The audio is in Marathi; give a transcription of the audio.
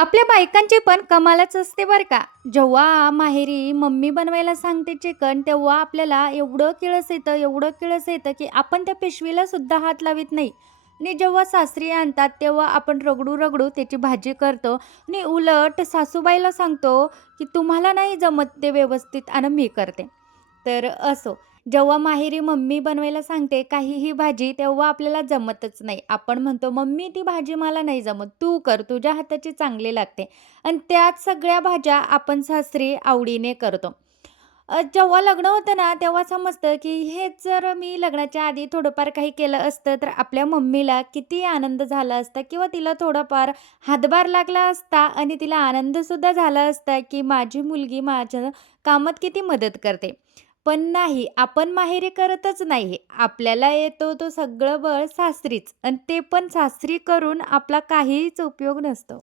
आपल्या बायकांची पण कमालच असते बरं का. जेव्हा माहेरी मम्मी बनवायला सांगते चिकन, तेव्हा आपल्याला एवढं किळस येतं, एवढं किळस येतं, की आपण त्या पिशवीला सुद्धा हात लावीत नाही. आणि जेव्हा सासरी आणतात, तेव्हा आपण रगडू-रगडू त्याची भाजी करतो आणि उलट सासूबाईला सांगतो, की तुम्हाला नाही जमत ते व्यवस्थित आणि मी करते. तर असो, जेव्हा माहेरी मम्मी बनवायला सांगते काहीही भाजी, तेव्हा आपल्याला जमतच नाही. आपण म्हणतो, "मम्मी ती भाजी मला नाही जमत, तू कर, तुझ्या हाताची चांगली लागते." आणि त्याच सगळ्या भाज्या आपण सासरी आवडीने करतो. जेव्हा लग्न होतं ना, तेव्हा समजतं की हेच जर मी लग्नाच्या आधी थोडंफार काही केलं असतं, तर आपल्या मम्मीला किती आनंद झाला असता किंवा तिला थोडाफार हातभार लागला असता आणि तिला आनंदसुद्धा झाला असता, की माझी मुलगी माझ्या कामात किती मदत करते. पण नाही, आपण माहेरी करतच नाही. आपल्याला येतो तो सगळं बळ सासरीच आणि ते पण सासरी करून आपला काहीच उपयोग नसतो.